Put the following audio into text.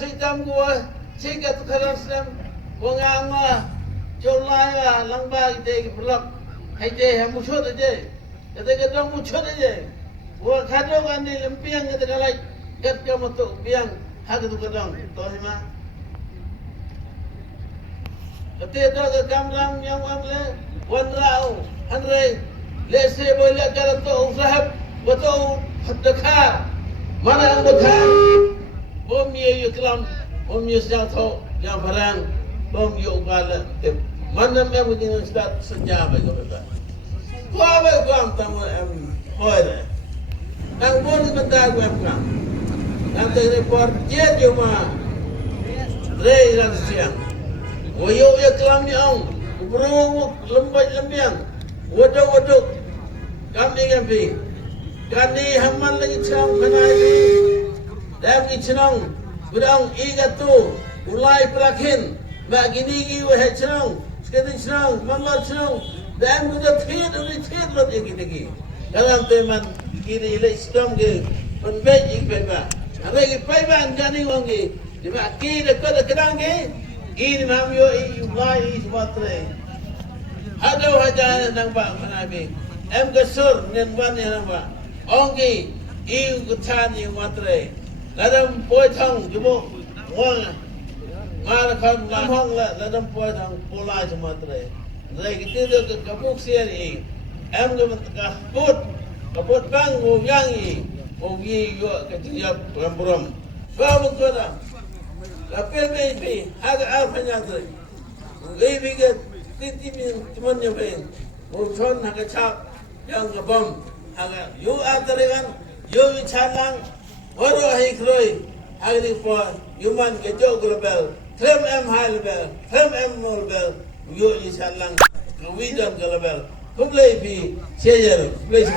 sitam gua sikat kharasam wanganga cholaya langba ite blok haite hamuchot aje kate kadang muchot aje wa khado gandi lempiang kate kalai gat kamato biang hagatu kadang tohima kate do kamram yang amle wanrao hanre lese bola karato usahab betul hadakha mana ang betul bom ye yuklam bom ye jatho yang barang bom ye ukala mana me begini start senja baik apa kau baik kau tamu hoir nang bon bentar kau kam nanti report jet cuma rei ran siang woyo yuklam yang bro lembiang waduk kami kani hamman lagi cenang kanai ni dah lagi cenang berang ikat tu ulai perakin mak gini gini wahai cenang sekarang cenang malah cenang dah muda tiad lot gini dalam teman kini ilai sistem ke penbej ikbeba hari ke paiban jani wangi di mak kini dekat kedang ke ini mamyo ulai sematre ada wajah nang bang kanai gasur nenwan yang nang Ongi iu kutan yang matre, dalam poitang jumuk wang, ngarakan lamang la dalam poitang pola matre. Lagi kita ke kabuk siari, kaput bang ngoyangi, ngoyi yo ketiap ramburam. Bawa kota, lapel baby, agak apa nyatre. Baby ke titi teman nyobain, ngurson agak cap yang ngebom. Agar you antarikan, you chalang, baru hari keroi, hari pun human kejauh global, threm high level, threm low level, you chalang, kewidam global, kumlai pi, sejar, please.